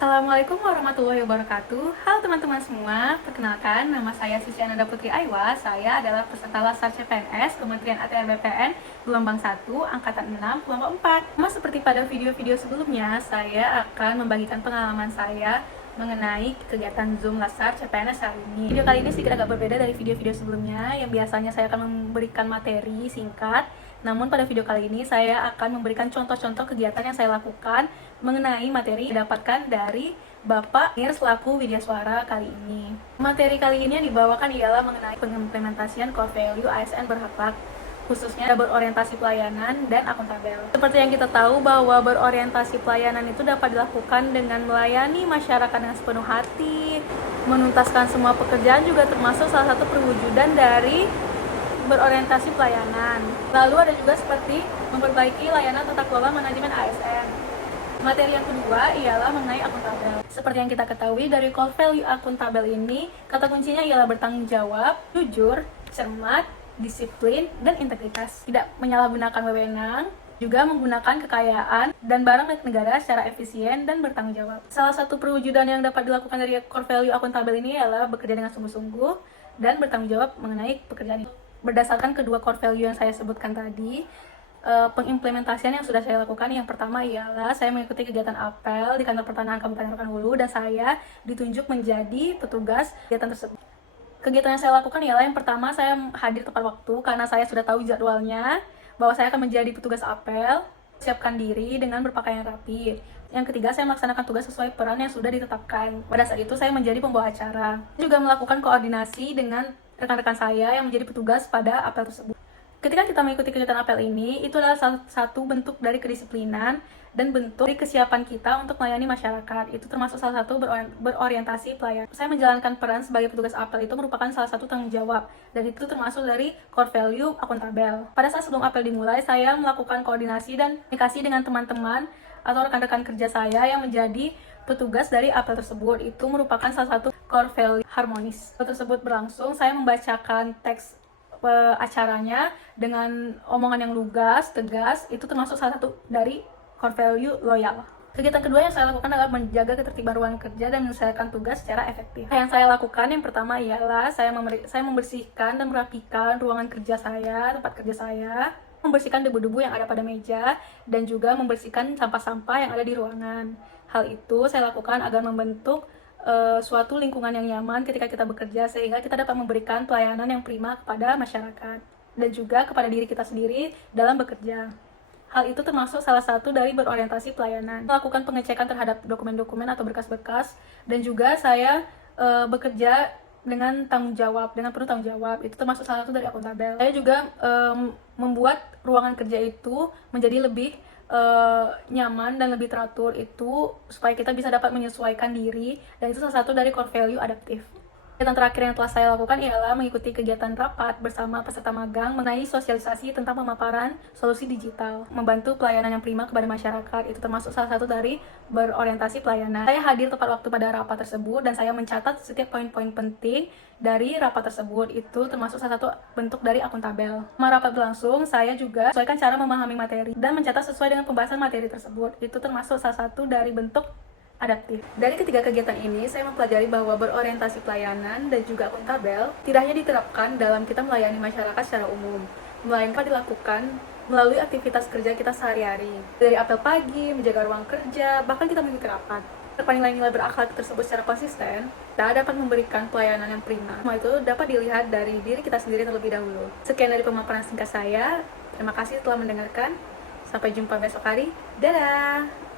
Assalamualaikum warahmatullahi wabarakatuh. Halo teman-teman semua, perkenalkan nama saya Susiana Putri Aiwa. Saya adalah peserta Lasar CPNS Kementerian ATR BPN gelombang 1 angkatan 6 kelompok 4. Sama seperti pada video-video sebelumnya, saya akan membagikan pengalaman saya mengenai kegiatan Zoom Lasar CPNS hari ini. Video kali ini sedikit agak berbeda dari video-video sebelumnya yang biasanya saya akan memberikan materi singkat. Namun pada video kali ini saya akan memberikan contoh-contoh kegiatan yang saya lakukan mengenai materi yang didapatkan dari Bapak Nir selaku Widya Suara kali ini. Materi kali ini yang dibawakan ialah mengenai pengimplementasian core value ASN berhak, khususnya berorientasi pelayanan dan akuntabel. Seperti yang kita tahu bahwa berorientasi pelayanan itu dapat dilakukan dengan melayani masyarakat dengan sepenuh hati, menuntaskan semua pekerjaan juga termasuk salah satu perwujudan dari berorientasi pelayanan. Lalu ada juga seperti memperbaiki layanan tata kelola manajemen ASN. Materi yang kedua ialah mengenai akuntabel. Seperti yang kita ketahui dari core value akuntabel ini, kata kuncinya ialah bertanggung jawab, jujur, cermat, disiplin, dan integritas. Tidak menyalahgunakan wewenang, juga menggunakan kekayaan dan barang milik negara secara efisien dan bertanggung jawab. Salah satu perwujudan yang dapat dilakukan dari core value akuntabel ini ialah bekerja dengan sungguh-sungguh dan bertanggung jawab mengenai pekerjaan itu. Berdasarkan kedua core value yang saya sebutkan tadi, pengimplementasian yang sudah saya lakukan yang pertama ialah saya mengikuti kegiatan apel di kantor pertanahan Kabupaten Rokan Hulu dan saya ditunjuk menjadi petugas kegiatan tersebut. Kegiatan yang saya lakukan ialah yang pertama saya hadir tepat waktu karena saya sudah tahu jadwalnya bahwa saya akan menjadi petugas apel, siapkan diri dengan berpakaian rapi. Yang ketiga, saya melaksanakan tugas sesuai peran yang sudah ditetapkan. Pada saat itu saya menjadi pembawa acara. Saya juga melakukan koordinasi dengan rekan-rekan saya yang menjadi petugas pada apel tersebut. Ketika kita mengikuti kegiatan apel ini, itu adalah salah satu bentuk dari kedisiplinan dan bentuk dari kesiapan kita untuk melayani masyarakat. Itu termasuk salah satu berorientasi pelayanan. Saya menjalankan peran sebagai petugas apel itu merupakan salah satu tanggung jawab, dan itu termasuk dari core value akuntabel. Pada saat sebelum apel dimulai, saya melakukan koordinasi dan komunikasi dengan teman-teman atau rekan-rekan kerja saya yang menjadi petugas dari apel tersebut. Itu merupakan salah satu core value harmonis. Apel tersebut berlangsung, saya membacakan teks acaranya dengan omongan yang lugas, tegas. Itu termasuk salah satu dari core value loyal. Kegiatan kedua yang saya lakukan adalah menjaga ketertiban ruang kerja dan menyelesaikan tugas secara efektif. Yang saya lakukan yang pertama ialah saya membersihkan dan merapikan ruangan kerja saya, tempat kerja saya, membersihkan debu-debu yang ada pada meja, dan juga membersihkan sampah-sampah yang ada di ruangan. Hal itu saya lakukan agar membentuk suatu lingkungan yang nyaman ketika kita bekerja, sehingga kita dapat memberikan pelayanan yang prima kepada masyarakat dan juga kepada diri kita sendiri dalam bekerja. Hal itu termasuk salah satu dari berorientasi pelayanan. Melakukan pengecekan terhadap dokumen-dokumen atau berkas-berkas, dan juga saya bekerja dengan tanggung jawab, dengan penuh tanggung jawab. Itu termasuk salah satu dari akuntabel. Saya juga membuat ruangan kerja itu menjadi lebih nyaman dan lebih teratur, itu supaya kita bisa dapat menyesuaikan diri, dan itu salah satu dari core value adaptif. Kegiatan terakhir yang telah saya lakukan ialah mengikuti kegiatan rapat bersama peserta magang mengenai sosialisasi tentang pemaparan solusi digital, membantu pelayanan yang prima kepada masyarakat. Itu termasuk salah satu dari berorientasi pelayanan. Saya hadir tepat waktu pada rapat tersebut dan saya mencatat setiap poin-poin penting dari rapat tersebut. Itu termasuk salah satu bentuk dari akuntabel. Selama rapat berlangsung, saya juga sesuaikan cara memahami materi dan mencatat sesuai dengan pembahasan materi tersebut. Itu termasuk salah satu dari bentuk adaptif. Dari ketiga kegiatan ini, saya mempelajari bahwa berorientasi pelayanan dan juga akuntabel tidak hanya diterapkan dalam kita melayani masyarakat secara umum, melainkan dilakukan melalui aktivitas kerja kita sehari-hari. Dari apel pagi, menjaga ruang kerja, bahkan kita mengikuti rapat. Nilai-nilai berakhlak tersebut secara konsisten tak dapat memberikan pelayanan yang prima. Semua itu dapat dilihat dari diri kita sendiri terlebih dahulu. Sekian dari pemaparan singkat saya. Terima kasih telah mendengarkan. Sampai jumpa besok hari. Dadah!